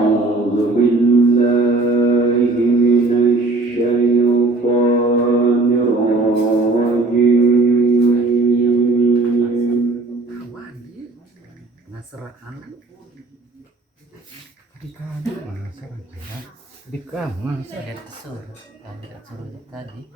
أعوذ بالله من الشيطان الرجيم Nasraan di kamar saya disuruh tadi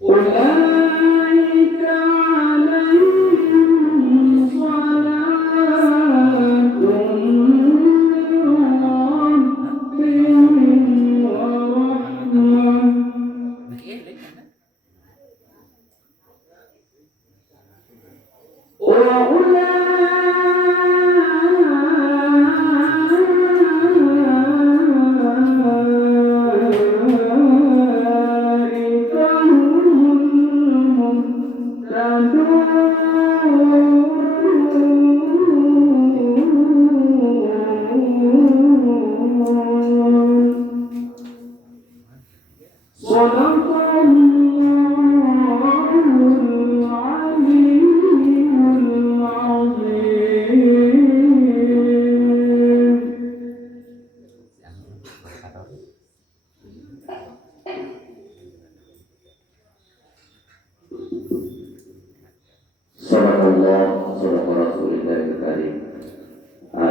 أولئك عليهم صلاة من ربهم ورحمة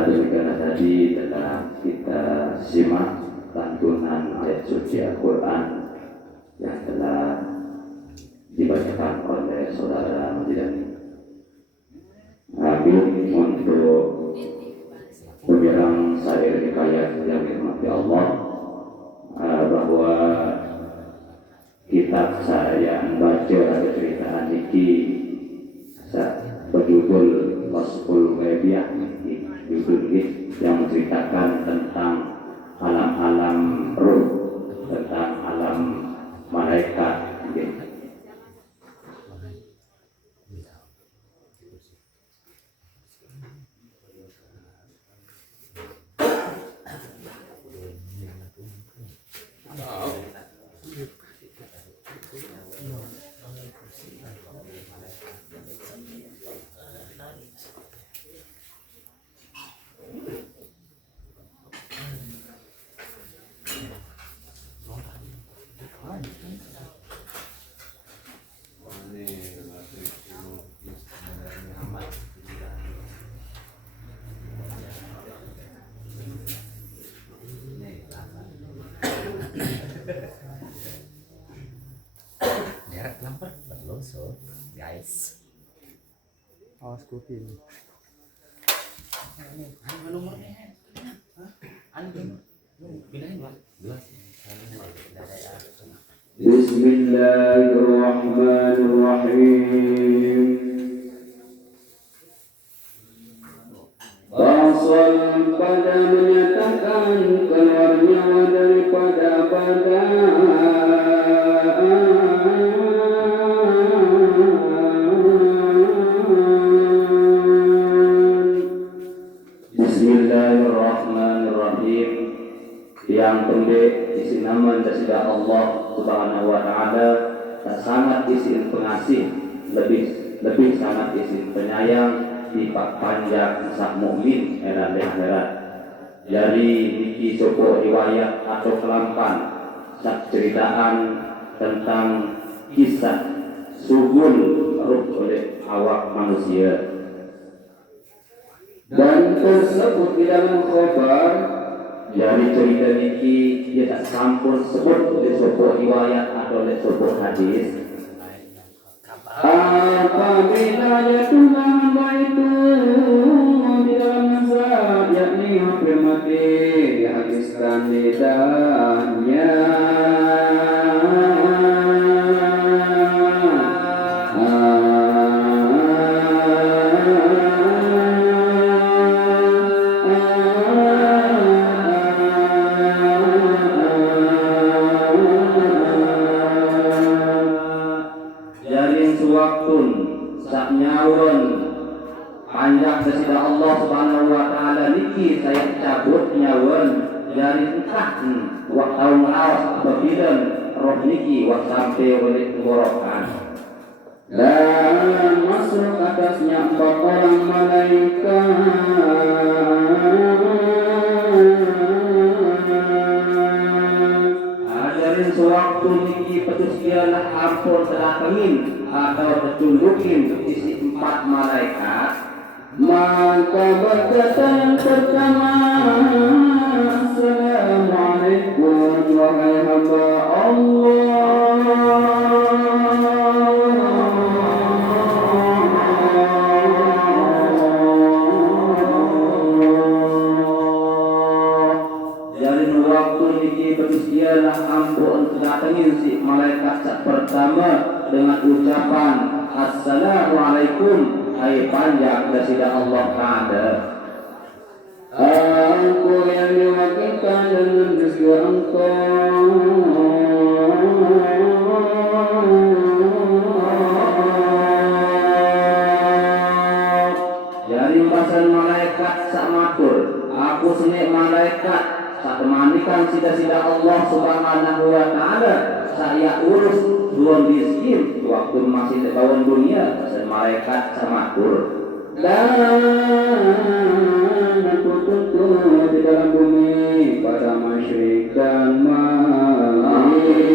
Demikian tadi telah kita simak lantunan ayat suci Al-Quran yang telah dibacakan oleh saudara Madidani. Amin. Untuk penyerang saya hikayat yang dirahmati Allah, bahwa kitab saya baca ada cerita Niki berjudul Wasful Media yang menceritakan tentang alam-alam ruh, tentang alam malaikat. Derek lamper belum so guys. Awas kuping. Anu nomornya. Anu bilangin Pak. 2. Bismillahirrahmanirrahim. Fasal pada menyatakan keluar nyawa daripada Bismillahirrahmanirrahim. Yang pendek isi nama dasar Allah Subhanahu wa taala, sangat isi pengasih, lebih sangat isi penyayang, sifat panjang sak mukmin era akhirat. Dari iki soko riwayat atau kelampan sak ceritaan tentang kisah sugun ruh oleh awak manusia. Dan tersebut di dalam khabar dari cerita niki dia tak sampun sebut oleh sebuah riwayat atau oleh sebuah hadis. Apabila dia Tuhan itu di dalam nazar, yakni hampir mati, dihabiskan lidahnya. Panjang sesida Allah Subhanahu wa taala niki saya cabut nyawan dari entah waktu ngawas atau tidak roh niki wak sampai oleh tenggorokan dan masuk atasnya 4 orang malaikat. Dari sewaktu niki petus dialah ampun teratengin atau tertundukin isi 4 malaikat. Maka berkata yang pertama, Assalamualaikum wahai hamba Allah. ialah ampun datangin si malaikat sak pertama dengan ucapan Assalamualaikum, hai panjang dasida Allah Ta'ala. Engkau yang diwakilkan dengan rezeki engkau, dari bahasan malaikat sak matur, aku senek malaikat sak mandikan sida-sida Allah Subhanahu wa Ta'ala, saya urus dua miskin waktu masih di kawan dunia. Bahasan malaikat sak matur, dan aku tuntut di dalam bumi pada masyrik dan maghrib.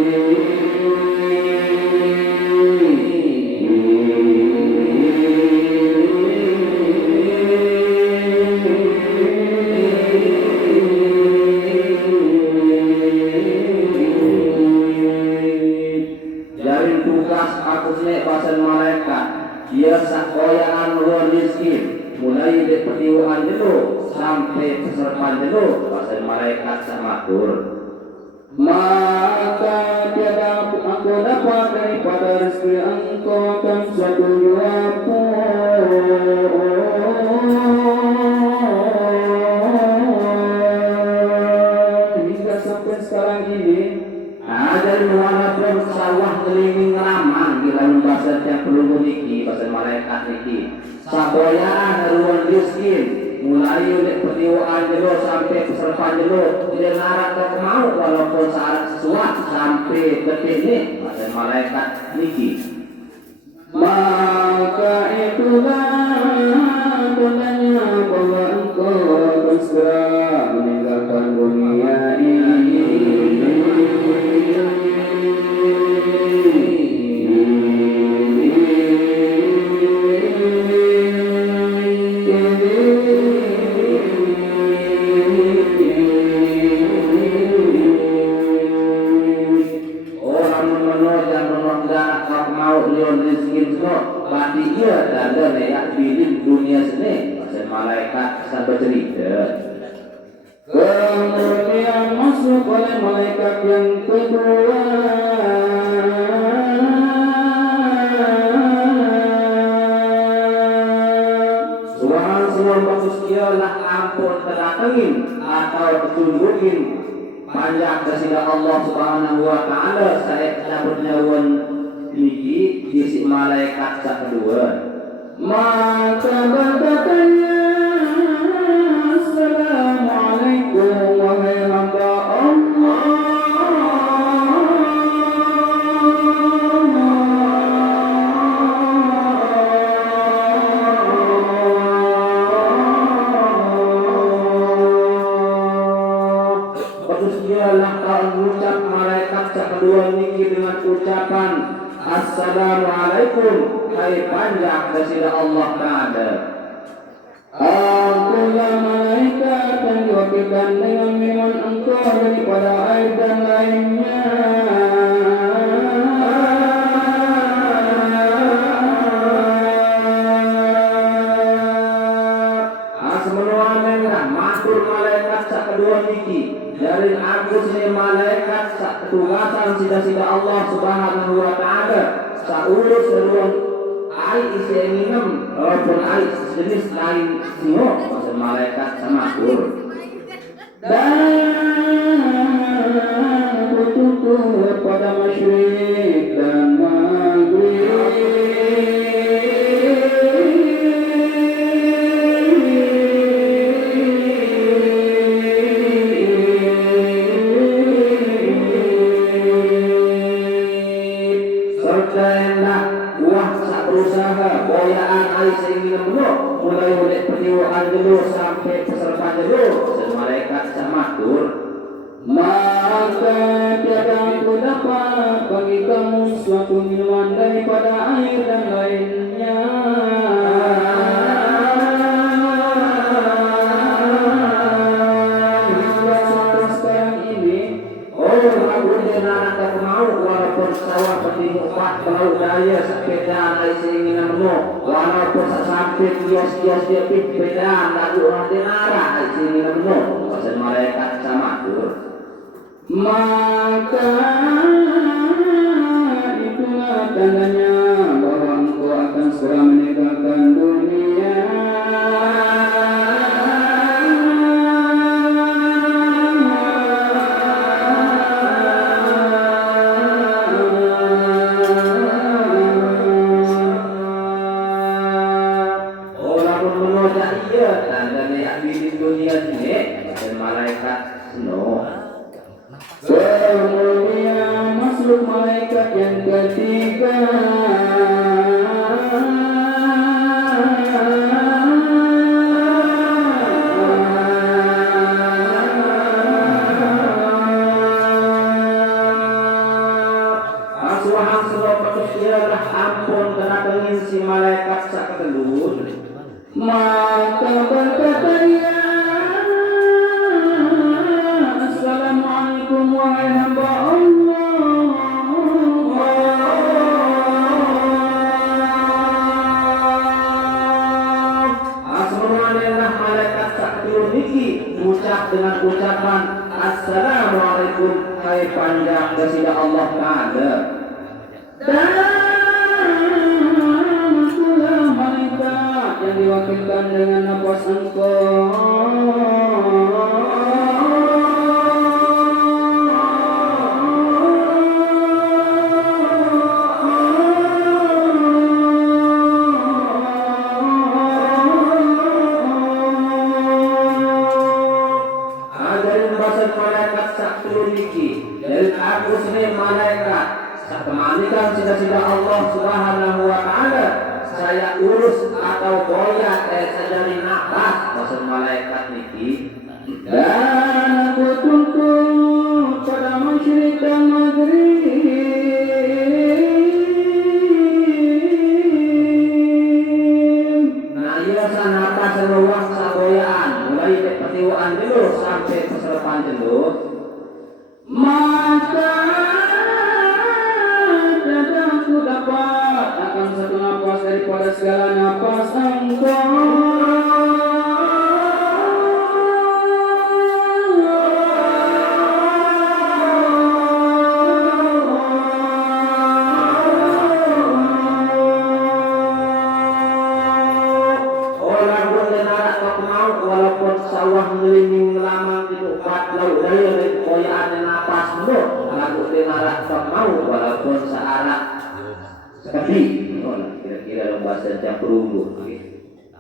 Dari tugas aku senek bahasan malaikat, dia sakoyaan luar miskin mulai dari petiwaan dulu sampai keserpan dulu. Bahasan malaikat sama matur, maka tiada aku dapat daripada rezeki engkau dan suatu jawabku hingga sampai sekarang ini. Ada walaupun sawah keliling ramang di dalam bahasa yang perlu memiliki bahasa malaikat niki. Saboyaan ruang miskin mulai oleh petiwaan dulu sampai keserpan dulu tidak larat tak mau walaupun syarat sesuatu sampai detik ini bahasa malaikat niki. Maka itulah tandanya bahwa engkau akan segera meninggalkan dunia ini. Berarti ia ada neyak bilik dunia sini. Bahasa malaikat sampai cerita. Kemudian masuk oleh malaikat yang kedua. Suara bagus ialah ampun terdatangin atau tunjukin panjang dasida Allah Subhanahu wa Ta'ala saya cabutnyawan niki isi malaikat sak kedua. Maka berkatanya Assalamualaikum wahai hamba Allah. Bagus dialah kau mengucap malaikat sak kedua niki dengan ucapan Assalamualaikum, hai panjang dasida Allah Ta'ala. Akulah malaikat yang diwakilkan dengan minuman engkau daripada air dan lainnya. Semenuannya matur malaikat sak kedua niki dari aku sini malaikat sak ketugasan sida-sida Allah Subhanahu wa Ta'ala saurus seluruh air isi minum walaupun air sejenis lain semua maksud malaikat sama matur. Dan aku tuntut pada masyrik dan maghrib. Boyaan air sehingga mulai oleh petiwaan dulu sampai keserpan dulu dan malaikat sama matur. Maka tiada aku dapat bagi kamu suatu minuman daripada air dan lainnya. Hingga sampai sekarang ini, aku jangan tak mau walaupun sawah petiwaan bau daya sepeda air sehingga walaupun sampai kios-kios dia sepeda lalu orang denara air sehingga penuh. Pasal malaikat sama matur. maka itulah tandanya bahwa engkau akan segera meninggalkan dunia. Orang menolak ia tandanya yakni dunia ini dan malaikat no. Kemudian masuk malaikat yang ketiga. Asuhan sebab manusialah ampun kena dengin si malaikat sak kedua. Maka berkata ia, Assalamualaikum wahai hamba Allah. Asmaulillah malaikat saktiru niki ucap dengan ucapan Assalamualaikum hai panjang dasida Allah Ta'ala. Dan itulah malaikat yang diwakilkan dengan nafas engkau. Dari aku sendiri malaikat kemanikan cita-cita Allah Subhanahu wa Ta'ala saya urus atau goyah dari nafas maksud malaikat niki. Dan aku tuntut pada masyrik dan maghrib. Nah iya sanapa seluas sagoyaan mulai petiwaan dulu sampai keselepan dulu. Maka tiada aku dapat akan satu nafas daripada segala nafas engkau. Orang boleh narak kau mau walaupun sawah ngelinding lama di upat laut dari koyaan nafas dulu lagu narak kau mau walaupun searak sekali kira-kira bahasa campur umur.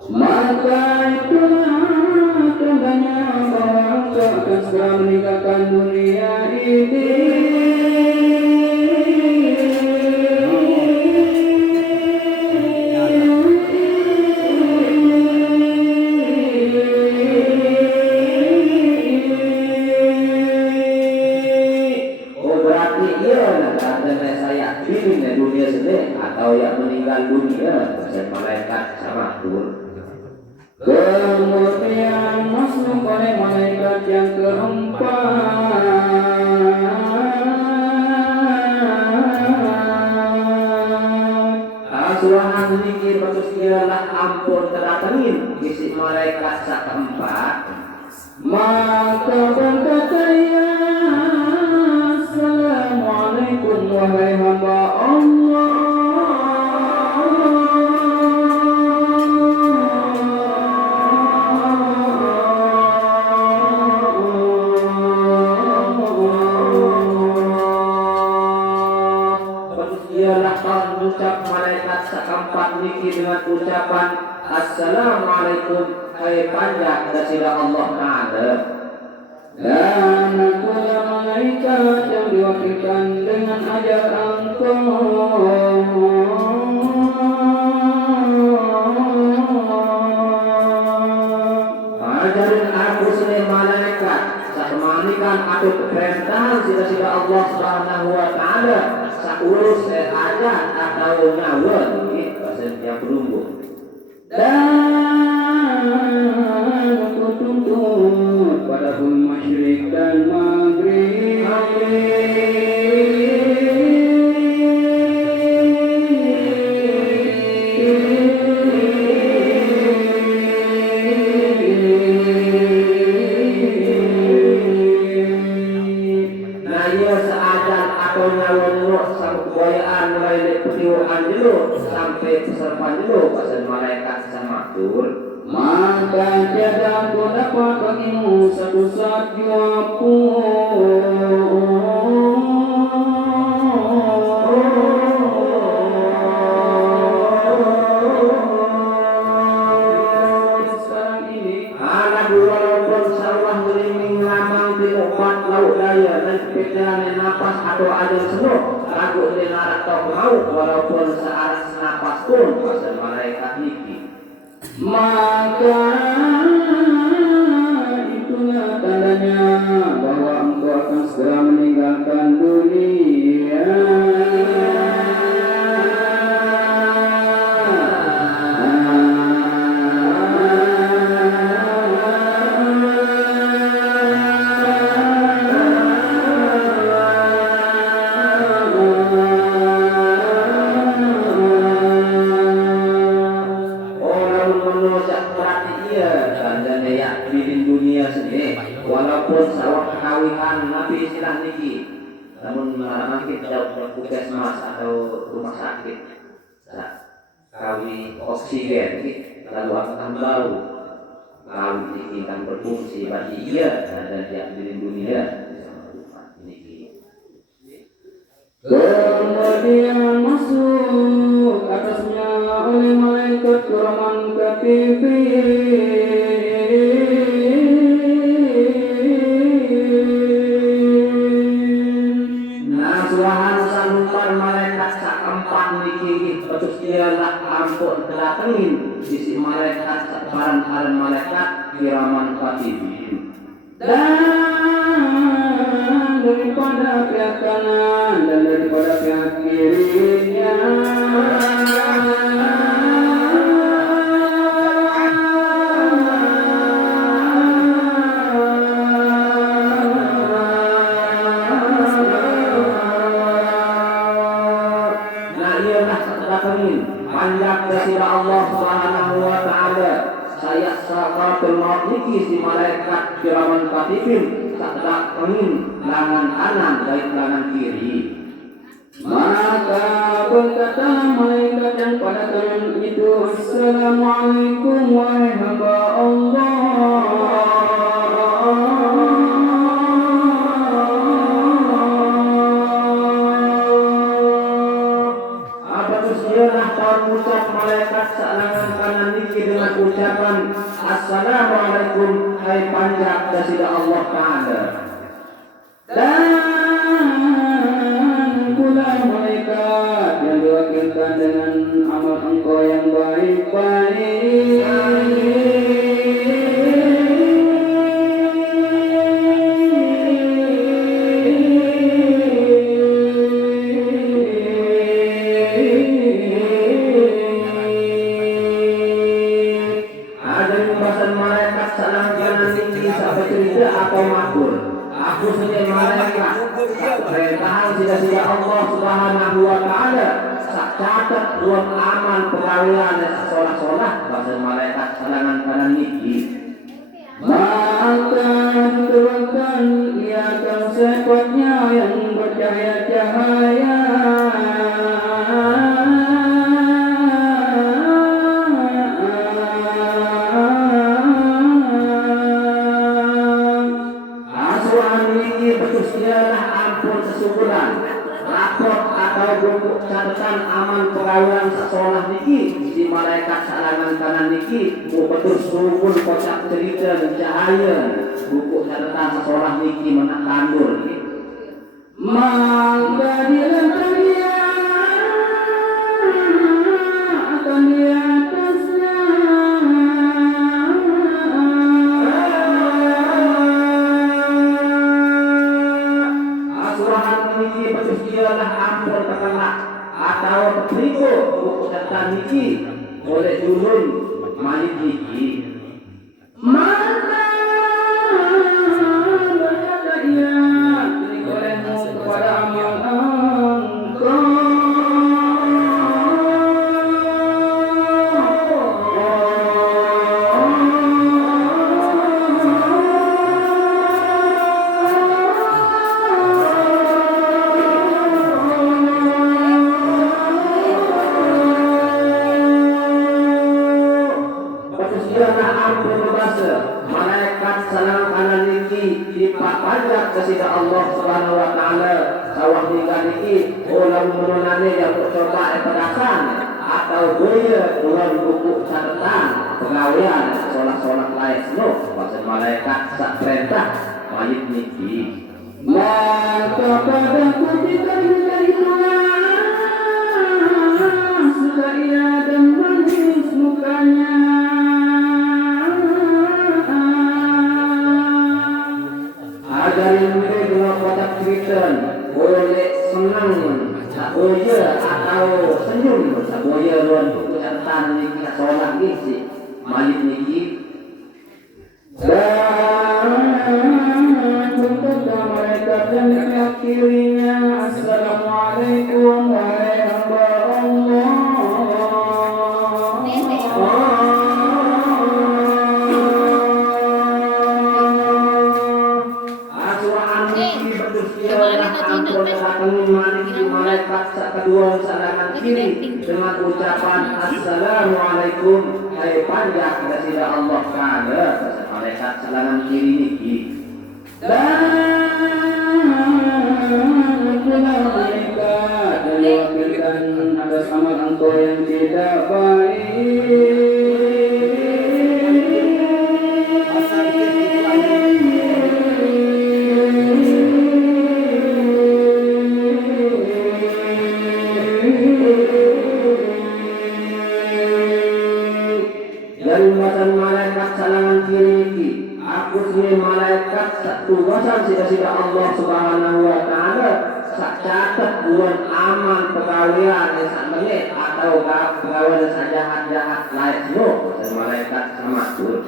Maka itulah tandanya bahwa engkau akan segera meninggalkan dunia ini. Dunia sendiri atau yang meninggal dunia bersama malaikat sama pun. Kemudian masuk oleh malaikat yang keempat. Asurahan zikir bagus ialah ampun terdatangin isi malaikat sak keempat. Maka berkata ia, Assalamualaikum wahai hamba Allah. Ialah kau ucap malaikat sekeempat niki dengan ucapan Assalamualaikum hai panjang dasida Allah Ta'ala. Dan akulah malaikat yang diwakilkan dengan ajar engkau. Ajarin aku sendiri malaikat sakmanikan aku perintah sida-sida Allah Subhanahu wa Ta'ala urus ajar atau nyawa ini bahasa yang berumur. Dan aku tuntut pada bumi masyrik dan maghrib. seajan atau nyawa dulu sampai kebayaan mulai petiwaan dulu sampai keserpan dulu pasal malaikat sama tur maka tiada aku dapat bagimu satu saat jua pun. Sekarang ini anak walaupun sawah meliming lamang di obat laut daya dan perjalanan napas atau ada semua lagu di narak tau mau walaupun searas napas pun pasal malaikat niki maka itulah tandanya bahwa engkau akan segera meninggalkan dunia. walaupun sawah kawihan nabi istilah niki namun makin jauh puskesmas atau rumah sakit kawi oksigen lalu akan bau kawi niki kan berfungsi bagi ia dan dia di dunia niki kemudian masuk atasnya oleh malaikat kiraman katibin. Malaikat keempat niki terus ialah ampun datengin sisi malaikat separan malaikat kiraman katibin dan daripada pihak kanan dan daripada pihak kirinya panjang kesira Allah Subhanahu wa taala saya sakaratul maut niki si malaikat kiraman katibin tak angin langan kanan baik langan kiri maka berkata malaikat yang pada kanan itu assalamualaikum wahai hamba Allah. Ucap malaikat sealangan kanan niki dengan ucapan assalamualaikum hai panjang kasih Allah Ta'ala Dan pula malaikat yang diwakilkan dengan amal engkau yang baik-baik aku sebagai malaikat perintahan sida-sida Allah Subhanahu wa taala sak catat ruang aman pegawaian dan sekolah-sekolah bahasa malaikat salangan kanan niki maka diturunkan ia akan secepatnya yang bercahaya-cahaya rapor atau buku catatan aman pegawaian sekolah niki di malaikat salangan kanan niki betul sumpun kocak cerita dan cahaya buku catatan sekolah niki menak kandur maka diletakkan dia akan di atasnya ialah ampun terkena atau berikut buku catatan niki boleh turun malik niki maka berkata ia olehmu kepada amal engkau sawah nikah niki ulang menunane yang coba pedasan atau boya ulang buku catatan pegawaian sholat lain semua bahasa malaikat sak perintah mayit niki maka padaku diberi Tuhan sudah ia dan manis mukanya ajarin mereka dua kotak Kristen boleh senang saboya atau senyum saboya luar buku catatan niki sholat niki mayit niki dan untuk mereka dan kirinya assalamualaikum wahai hamba Allah malaikat kedua salangan kiri dengan ucapan assalamualaikum hai panjang kasih Allah kada malaikat salangan kiri niki dan mereka diwakilkan atas amal engkau yang tidak baik dari matan malaikat salangan kiri aku sini malaikat tugasan sida Allah Subhanahu wa taala sak catat bulan aman pegawaian sak menit atau pegawaian sajahat-jahat lain semua dan malaikat sama tuh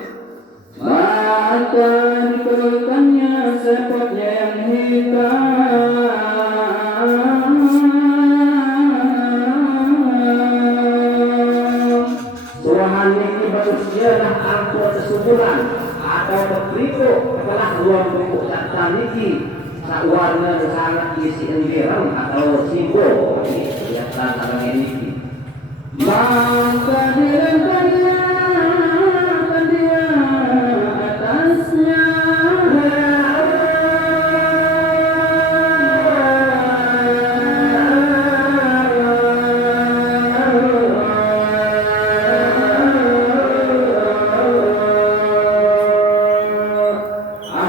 maka dikeluhkannya sepatnya yang hitam Tuhan ini bersejarah angkut sesubulan atau berikut setelah ruang berikut catatan niki sak warna sangat isi enggirang atau simbol ini kelihatan sarang ini maka dilemparnya dia atasnya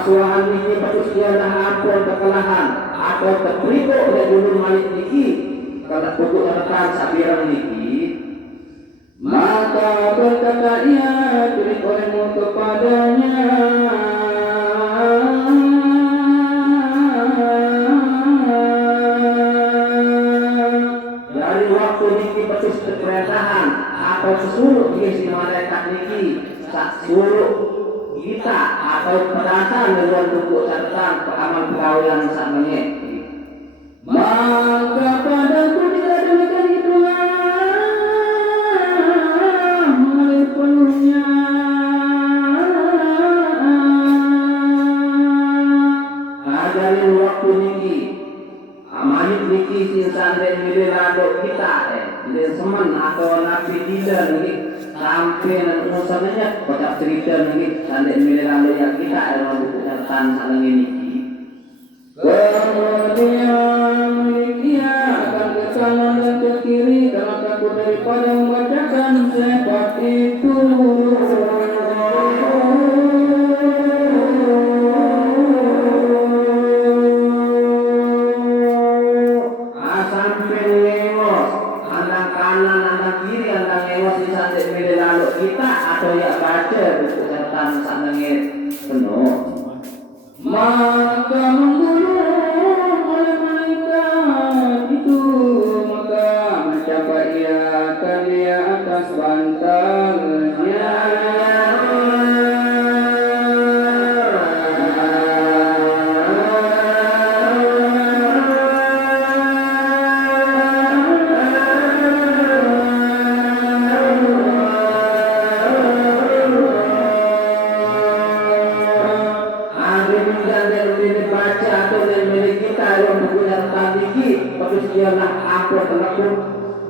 asuhan ini bersejarah ampun kekalahan atau berikut oleh dulu malik niki kalau buku catatan sabirang niki maka berkata ia tulis olehmu kepadanya dari waktu niki betul keperintahan atau sesuruh isi malaikat niki sak suruh kita atau pedasan dengan buku catatan amal pegawaian sak menit maka padaku tidak demikian itulah mengalir penuhnya ajarin waktu niki mayit niki sinsan dan milih ladok kita dan semen atau nabi tidak niki sampai dan urusannya kotak cerita niki dan milih ladok yang kita dalam buku catatan saling niki kemudian ia akan ke kanan dan ke kiri karena takut daripada membacakan sepat itu sampai lengos andang kanan andang kiri andang lengos di santai milih ladok kita atau ya baca buku catatan saling penuh maka menggulung oleh malaikat itu maka mencapai ia akan dia atas bantalnya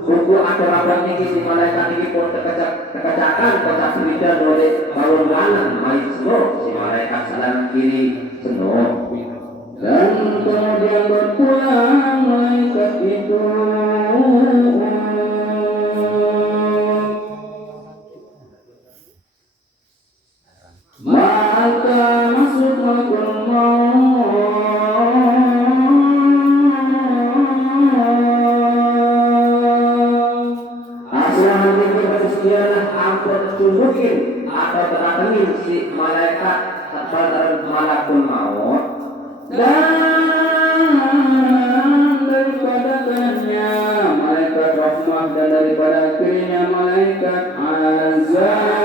buku atau rapor niki si malaikat niki pun terkecakan kotak cerita oleh balon kanan main semua si malaikat salam kiri semua Dan kemudian berpulang malaikat itu. Maka masuk malakul maut. Asal itu bersedia ampun tunjukin atau terangin si malaikat pada malakul maut. Dan daripada kanannya malaikat rahmah dan daripada kirinya malaikat azab.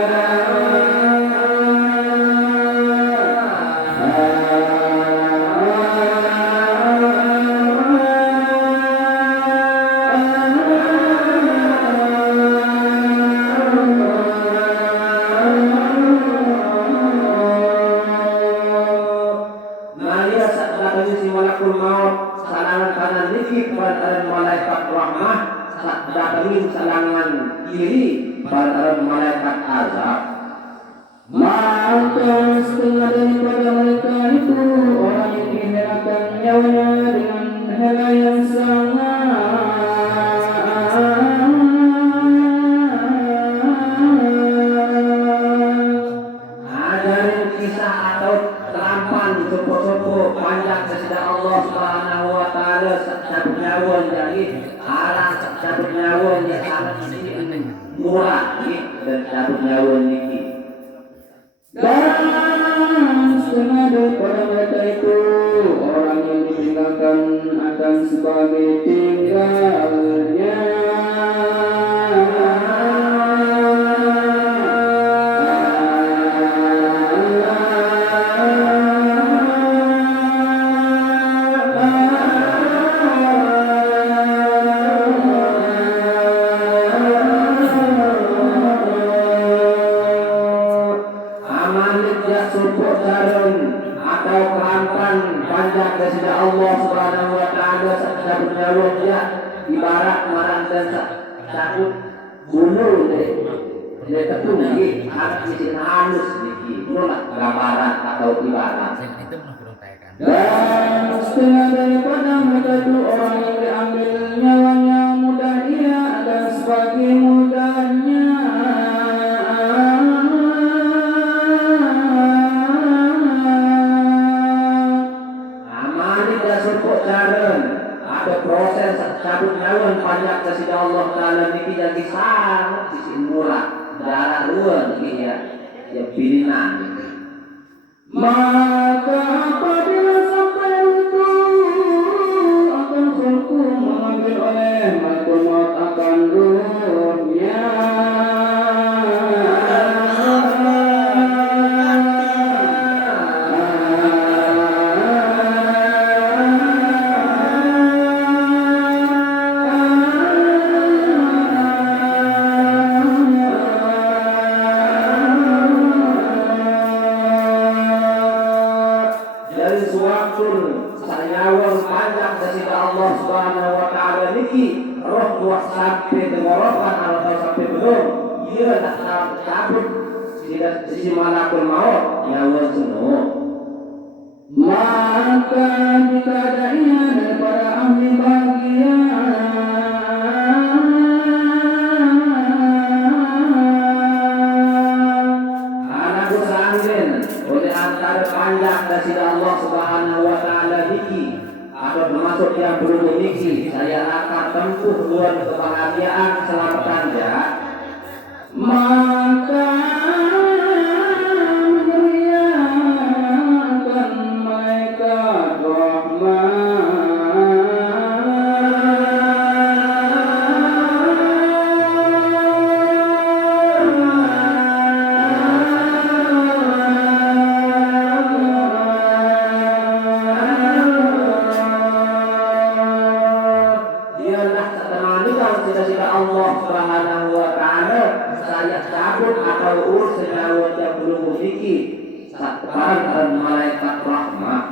Datangin selangan kiri pada malaikat azab. Maka setengah daripada mereka itu orang yang dihinakan nyawanya dengan hela yang sangat. Ajarin kisah atau terampan sopo-sopo panjang kepada Allah Subhanahu wa taala setiap nyawa jadi arah cabut nyawa yang sangat murah dan cabut nyawa ini. Dan setengah daripada mereka itu orang yang ditinggalkan akan sebagai tinggalnya. Allah Subhanahu wa taala sabda nyawa dia ibarat marang dan takut gunung dia ketungi hati halus niki itulah gambaran atau ibarat. Dan setengah daripada mereka itu orang yang diambil nyawanya mudah ia dan sebagai mudahnya. Ada proses cabut nyawa banyak kepada Allah Taala niki jadi sangat murah darah ruang niki ya pilihan. Maka apabila sampai itu akan hukum mengambil oleh malaikat maut akan ruhnya. Sampai tenggorokan atau sampai belum ia tak cabut tidak sisi malakul maut nyawa jenuh. Maka jika ada ia daripada ahli bahagia anak bersangin oleh antara panjang dari Allah Subhanahu wa taala niki atau termasuk yang belum memiliki, saya akan tempuh luar kebahagiaan keselamatan ya. Maka beriakan malaikat rahmat. Allah Subhanahu wa taala saya cabut atau urus nyawa yang belum memiliki sekarang malaikat rahmat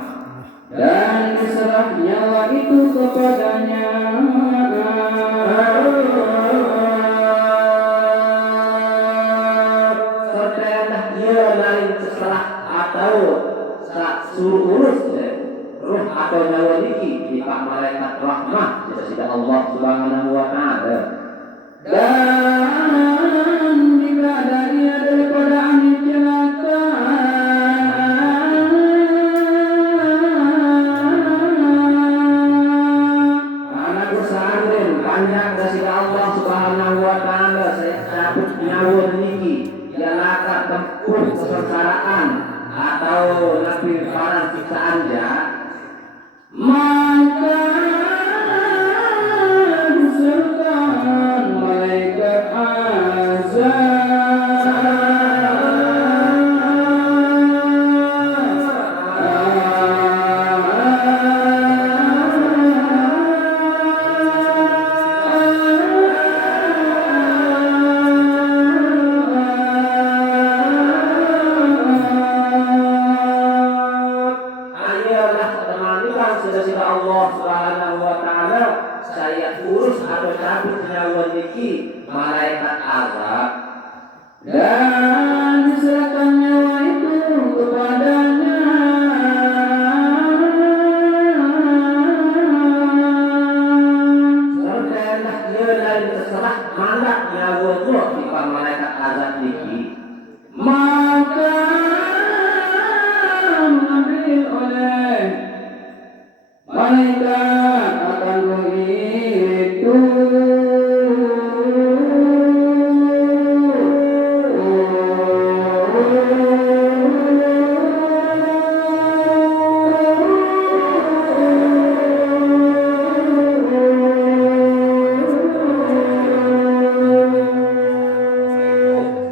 dan diserah nyawa itu kepadanya. Serta dia lain terserah atau suruh urus ruh rahmat sida Allah Subhanahu wa taala. Dan jika darinya daripada angin celaka anak bersanding panjang sida Allah Subhanahu wa taala saya cabut nyawa niki jalaka tempuh kesengsaraan atau lebih parah siksaan maka disertakan malaikat Allah Subhanahu wa taala saya urus atau cabut nyawa niki malaikat azab dan diserahkan nyawa itu kepadanya serta hendak dia lain terserah mandat nyawa itu di malaikat azab niki maka mengambil oleh malaikat akan menghitung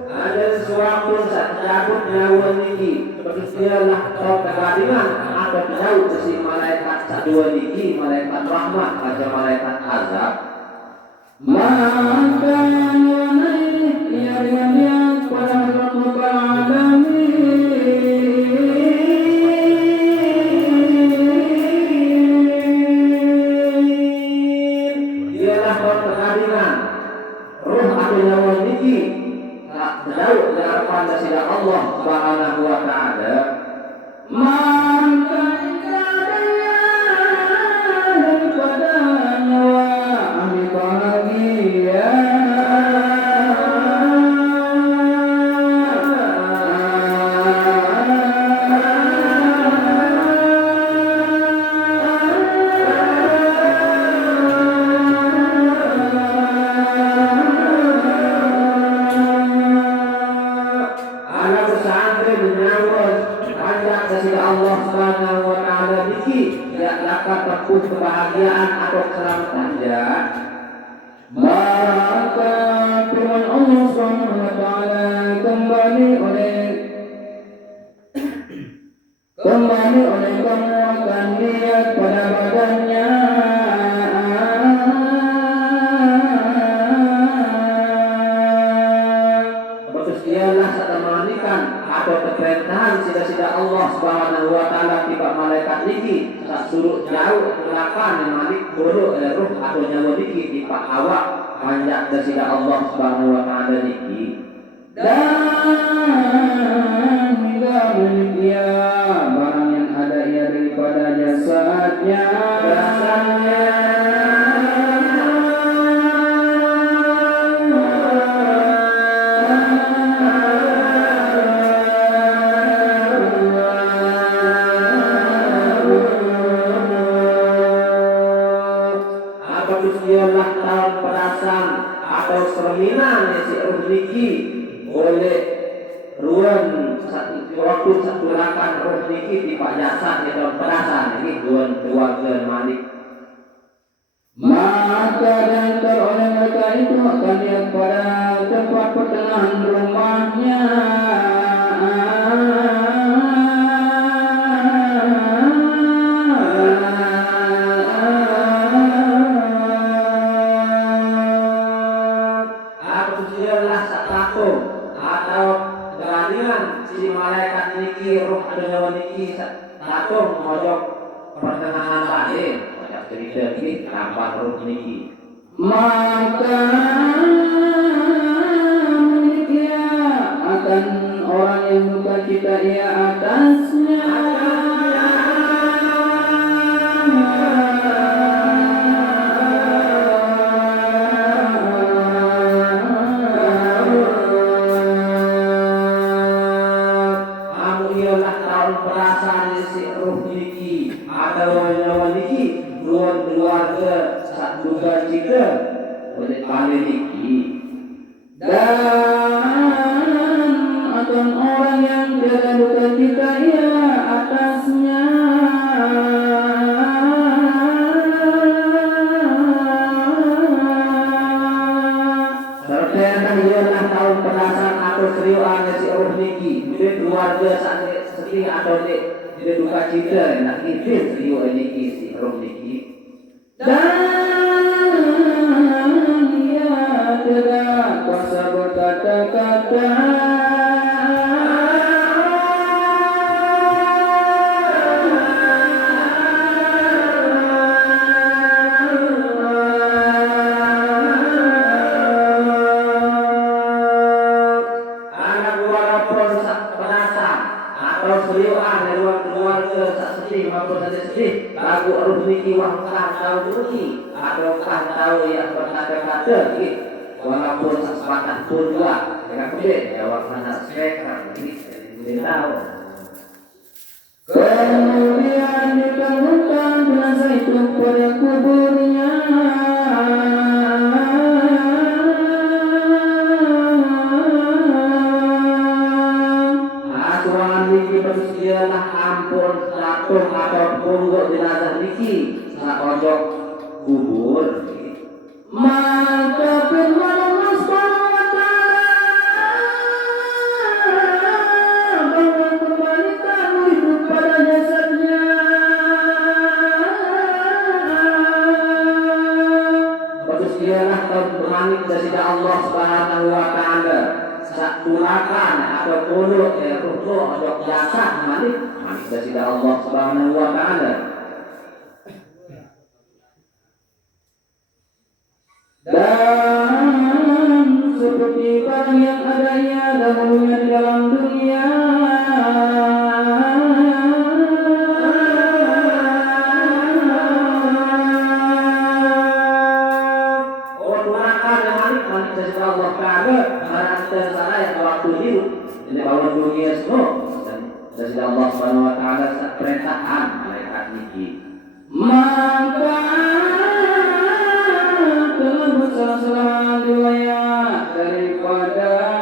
ada sesuatu saat cabut nyawa ini berisialah kau kekadiman atau jauh dari malaikat dua niki malaikat rahmat atau malaikat azab maka naik ia dengan yang pada Rabbul Alamin ialah kekadiman ruh atau nyawa niki tak jauh dari harapan dari Allah Subhanahu wa taala maka daripada nyawa ahli bahagia anak bersanding nyawa panjang dari Allah Subhanahu wa taala niki ya akan tempuh kebahagiaan atau keselamatan maka firman Allah Subhanahu wa taala kembali oleh kamu akan lihat pada badannya betul ialah saat memandikan atau keperintahan sida Allah Subhanahu wa taala tiba malaikat niki tak suruh jauh kelapan yang malik bodoh ruh atau nyawa niki tiba awak panjang sida Allah Subhanahu wa taala niki dan hingga dia barang yang ada ia daripada jasadnya ialah tahun perasan atau serminan si ruh niki oleh ruang waktu satu rakan roh niki di pak jasad di tahun perasan ini dua malik maka diantar oleh mereka itu akan lihat pada tempat pertengahan rumahnya atau kehadiran si malaikat niki roh atau nyawa niki tatung mojok pertengahan batin mojok cerita niki nampak roh niki maka ia akan orang yang bukan kita ia atasnya sak duka cita oleh paling iki. Dan akan orang yang tiada duka cita ia atasnya. Serta ialah tahun perasaan atau seriuan si roh niki, bila keluarga sakit sedih atau dia duka cita, nak kirim seriuan niki si roh niki. Dan ia tidak kuasa berkata-kata. Anak walaupun penasar atau seriuan dari keluarga tak sedih maupun tak sedih, lagu roh niki wangkah tahu bunyi ataukah tahu yang berkata-kata walaupun sepakat pun juga dengan kulit jawab mana sekarang ini tahu. Kemudian ditemukan jenazah itu pada kuburnya. Asuhan niki bersedia ampun satu atau pungguk jenazah niki sak ojok kubur. Maka firman Allah Subhanahu wa taala bahwa kembali kamu hidup pada jasadnya. Bersedialah kamu bermanik dari Allah Subhanahu wa taala. Sak tulakan atau kulit ruh ojok jasad manik dari Allah Subhanahu wa taala. Dan seperti barang yang ada ia dahulunya di dalam dunia. Oh tulakan yang manik dari Allah Taala barang tersara yang waktu hidup ini bawah dunia semua dan dari Allah Subhanahu wa taala perintahan malaikat niki. Maka telah bersalah-salah riwayat daripadanya.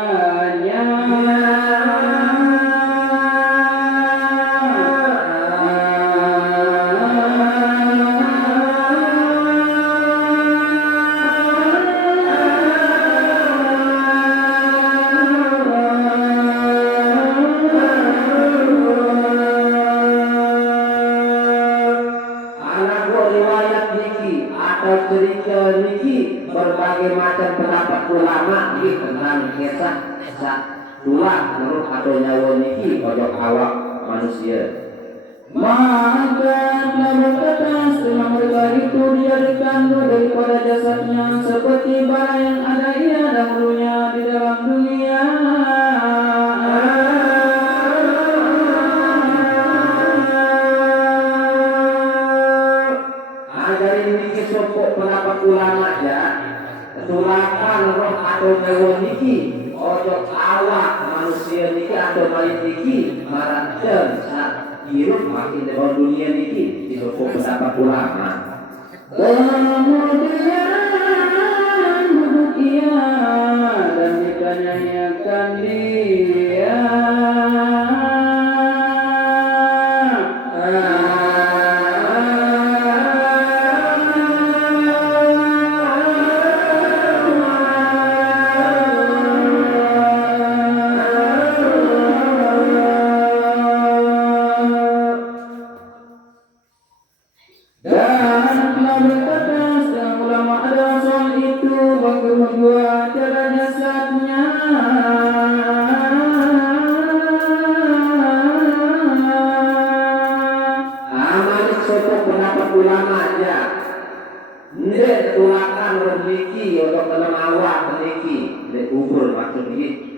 Cerita niki berbagai macam pendapat ulama tentang kisah tulang menurut atau nyawa niki ojok awak manusia. Maka telah berkata setelah mereka itu dijadikan daripada jasadnya seperti barang yang ada ia dahulunya di dalam dunia. Pendapat ulama ya, tulakan roh atau nyawa niki ojok awak manusia niki atau main niki maraten saat hidup makin dalam dunia niki disebut pendapat ulama. Kemudian duduk ia dan ditanyakan dia.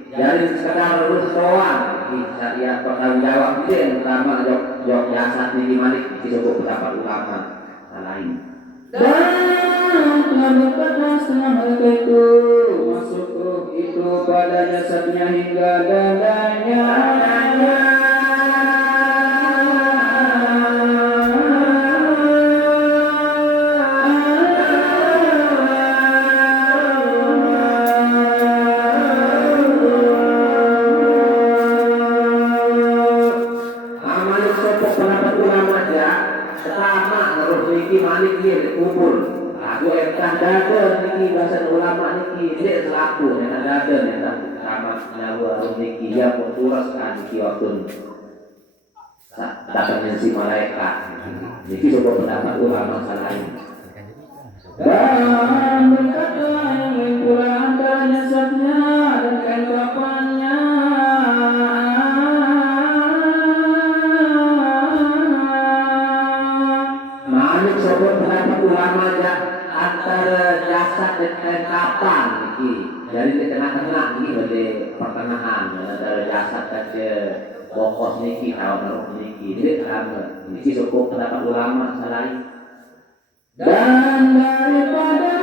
Jadi sekedar lulus doang, syariat bertanggung jawab itu yang pertama jawab jasad di mana disebut pendapat ulama lain. Dan telah berkata setengah mereka itu masuk ruh itu pada jasadnya hingga dadanya. daden niki bahasa ulama niki dia selaku eta daden eta tamat nyawa niki ya kurus kan niki waktu datangnya si malaikat niki coba pendapat ulama lain. Dan berkata yang pula antara jasadnya dan kain kafannya. Malik sebut pendapat ulama antara jasad dan kain kafan niki. Jadi di tengah-tengah ini berarti pertengahan antara jasad dan bokos niki kalau niki dia sama. Niki cukup pendapat ulama lain. Dan daripada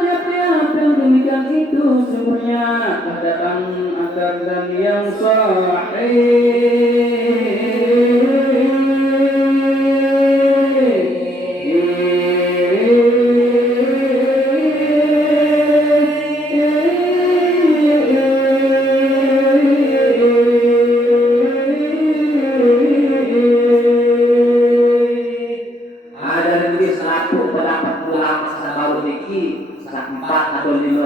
tiap-tiap yang demikian itu sungguhnya terdatang akar dan yang sahih.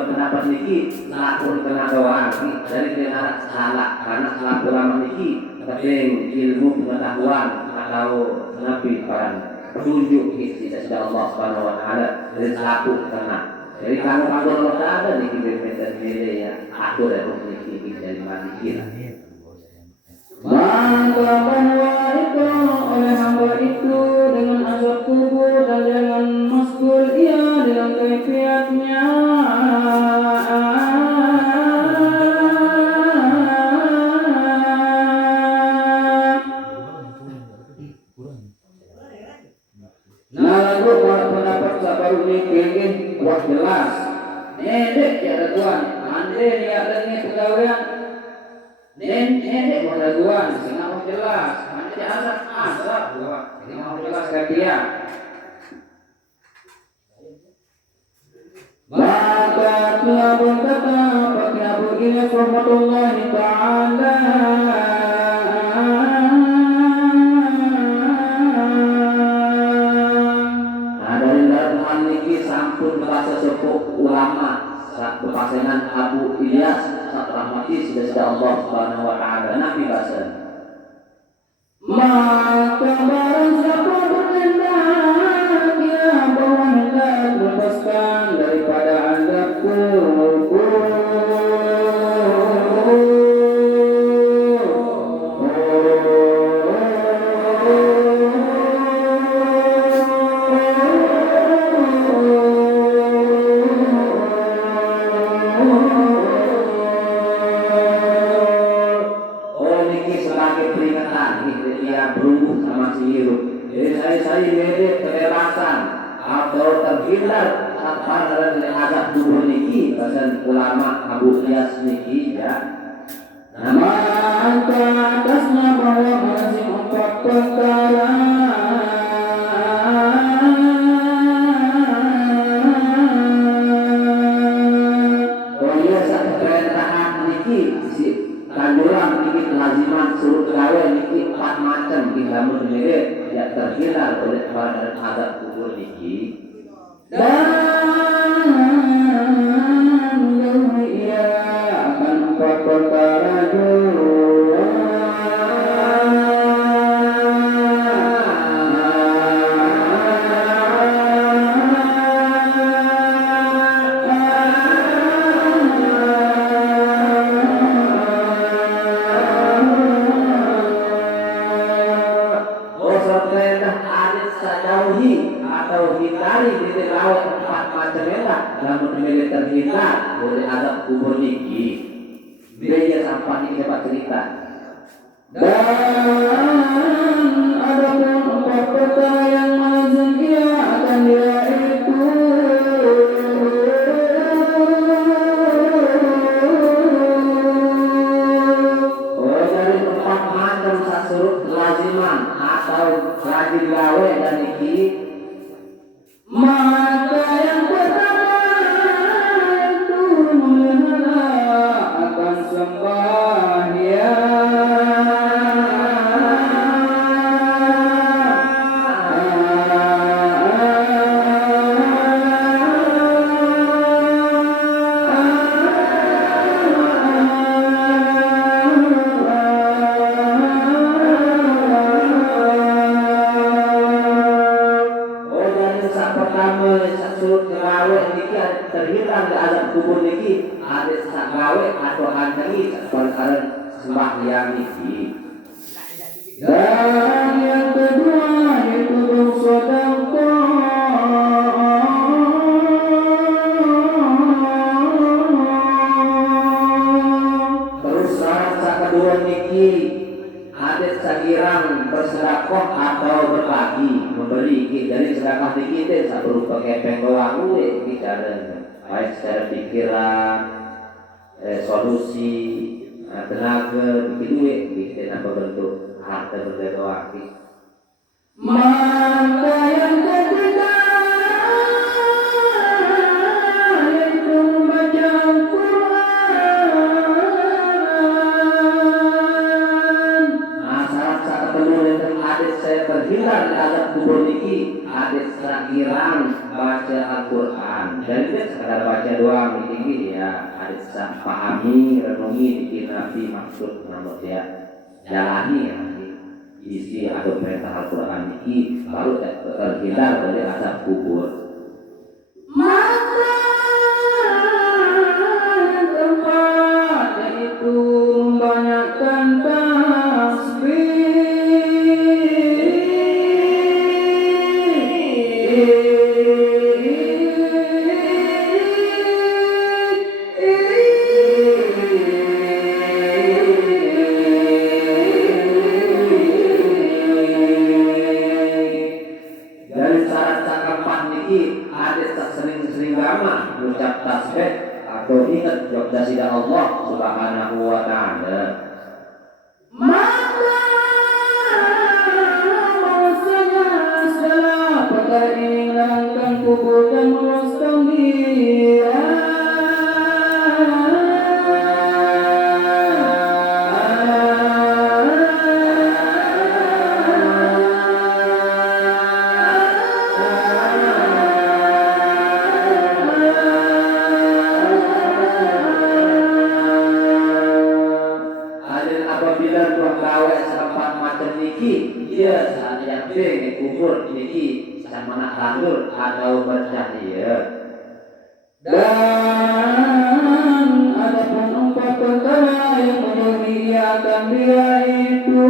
Pendapat niki selaku kena doa dari kena salah karena selaku ulama niki penting ilmu pengetahuan atau nabi para petunjuk kita sudah Allah Subhanahu wa taala dari selaku kena. Jadi kalau Allah taala niki berbeda ya atur ya niki dari mati. Maka bahwa itu oleh hamba itu dengan azab kubur dan dengan maskul ia dengan kaifiatnya. Nah, pendapat sabaru ini kuat jelas. Nedek ya tuan, ande niat lagi pegawaian. Nedek keraguan, sehingga mau jelas. Ande asap, sehingga mau jelas ke dia. Maka telah berkata bagi Abu Ilyas rahmatullahi ta'ala. Sampun bahasa sepuh ulama kepasengan Abu Ilyas rahmati sudah Allah Subhanahu wa taala nabi bahasa. Maka barang siapa berkehendak dia bahwa hendak melepaskan daripada azab kubur. Terhindar tanpa dari azab kubur niki bahasa ulama Abu Ilyas niki ya. Nama atasnya bahwa masih 4 perkara. Oh iya satu perintahan niki si kanduran niki kelaziman suruh gawe niki 4 macam dihamun mirip ya terhindar oleh dari azab kubur niki. Dan ia akan 4 perkara jua. Oh sampai hadis sajauhi atau hindari di laut 4 macam enak namun memilih terhindar oleh azab kubur niki dia sampai ini dapat cerita. Dan ada pun 4 perkara yang lazim ia akan yaitu dari 4 macam sasurut laziman atau rajin gawe dan niki. Maka yang pertama itu memelihara akan sembahyang. surut gawe niki terhilang di azab kubur niki ada sak gawe atau anjani perkara sembahyang niki. Dan yang kedua itu bersedekah. Terus syarat kedua niki ada sagirang bersedekah atau berbagi memberi. Jadi sedekah niki teh berupa kepeng doang we bicara baik secara pikiran, solusi, tenaga, begitu we kita bentuk harta berdoa. Maka yang ketiga yaitu membaca Al-Quran. Syarat kedua yang hadis saya terhilang di azab kubur niki hadis sakirang baca Al-Quran. Jadi tidak sekadar baca doang tinggi ya hadis pahami renungi dikirapi maksud namun ya jalani ya isi atau perintah Al-Quran ini baru terhindar dari azab kubur. Maka yang keempat yaitu membanyakkan tasbih. Ucap tasbih atau ingat jogja Allah Subhanahu wa ta'ala. Maka bahwasanya segala perkara ini melangkang kubur dan meluaskan dia. Dia saat yang di kubur niki sama nak landur atau bercahaya. Dan ada pun empat perkara yang menyediakan dia itu.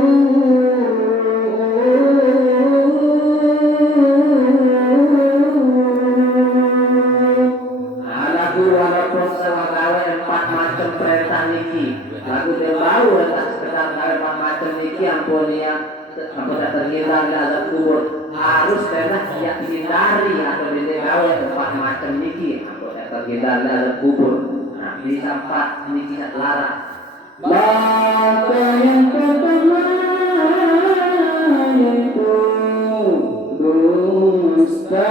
Lagu walaupun sewakala empat macam perintah niki. Lagu dia tahu tak sekedar empat macam niki ampun ya. Apabila terhilang di azab kubur harus pernah yang dihindari atau digawe tempat macam niki apabila terhilang di azab kubur. Nah, di tempat niki larang. Maka yang pertama yaitu dusta.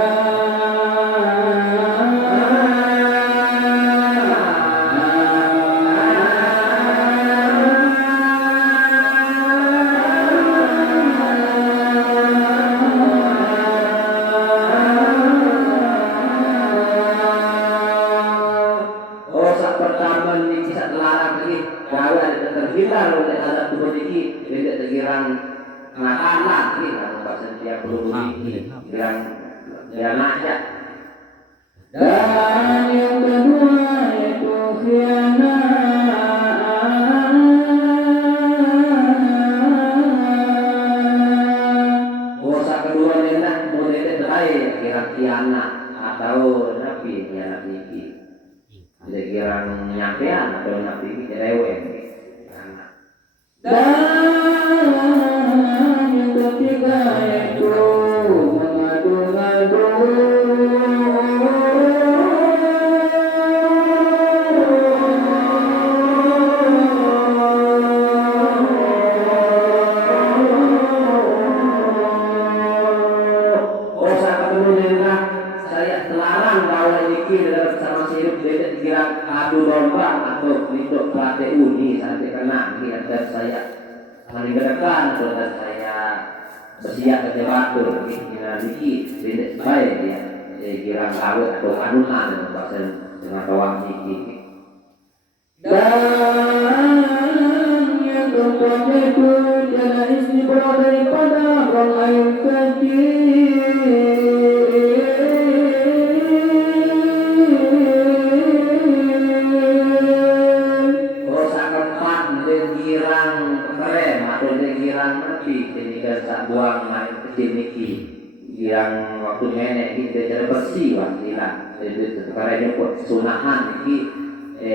Terhilang oleh azab kubur ini tidak terkirang makanan ini kalau bahasa dia perlu terkirang dia najak. Dan yang kedua yaitu khianat. Dosa kedua adalah mulai terakhir kira khianat atau nabi khianat ini tidak kirang nyampean atau nabi cerewet. Dan yang ketiga yaitu mengadu-ngadu. Saya telarang bahwa ini sama sirup beda dikira adu domba atau untuk pelatih uni sampai kena dan saya meninggalkan atau saya bersiap kerja batur kira niki tidak baik ya kira kawin atau anuhan bahasa dengan kawan niki. Dan yang keempat itu adalah istighfar daripada orang lain kecil. bersih wasilah. Jadi perkara ini buat sunahan ini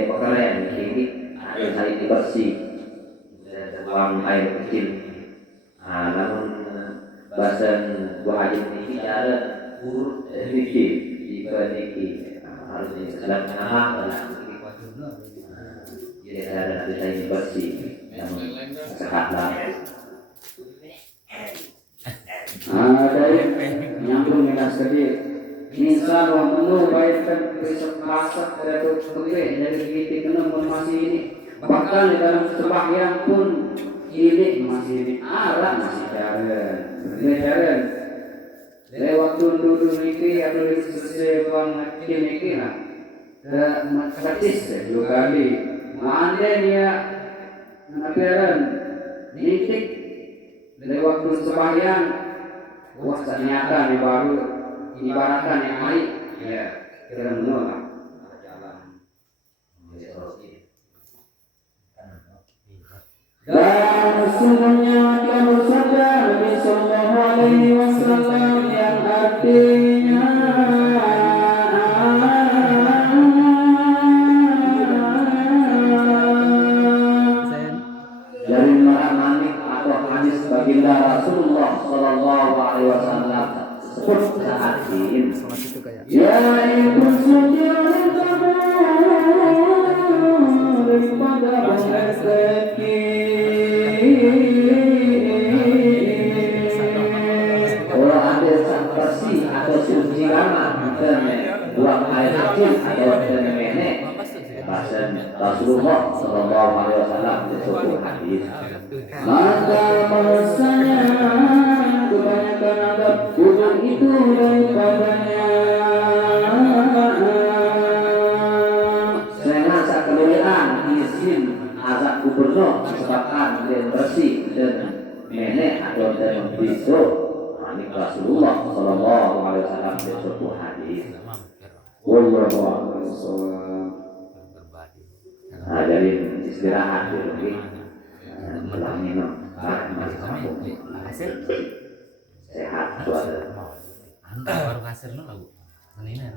perkara ini saya ini bersih buang air kecil. Namun bahasa buah haji ini cara urut sedikit jika sedikit harus diselam nama jadi cara kita ini bersih dan sehatlah. Dari nyambung dengan sedih misal waktu baikkan besok masak dari kebe dari kita kena masih ini bahkan di dalam sembahyang pun ini masih arah masih jalan lewat dulu niki atau selesai bang niki lah gratis dua kali mandai dia naperan nitik lewat dulu sembahyang wah ternyata ini baru ibaratkan yang baik ya kira menolak dan sesungguhnya telah bersabda Nabi Sallallahu Alaihi Wasallam yang artinya dari manik atau hadis baginda Rasulullah Sallallahu Alaihi Wasallam sebut saat ini ya ikut suci daripada rezeki. Kalau ada bersih atau suci lama dan buang air kecil atau nenek bahasa Rasulullah Sallallahu Alaihi Wasallam disebut hadis. Maka bahasanya kebanyakan adab bukan itu daripadanya. Senasa kemuliaan izin azab gubernur disebabkan dia bersih dengan nenek atau dengan pisau. Ini Rasulullah Sallallahu Alaihi Wasallam disebut hadis. Wallahu a'lam. Jadi istirahat dulu. Setelah minum sehat suara. Anda baru kasir lo lagu. Ini ya.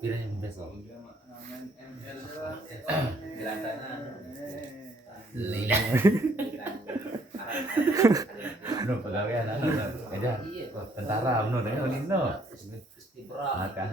Bilangnya besok. Lila. No pegawai anak beda. Tentara benar dengan Nino. Makan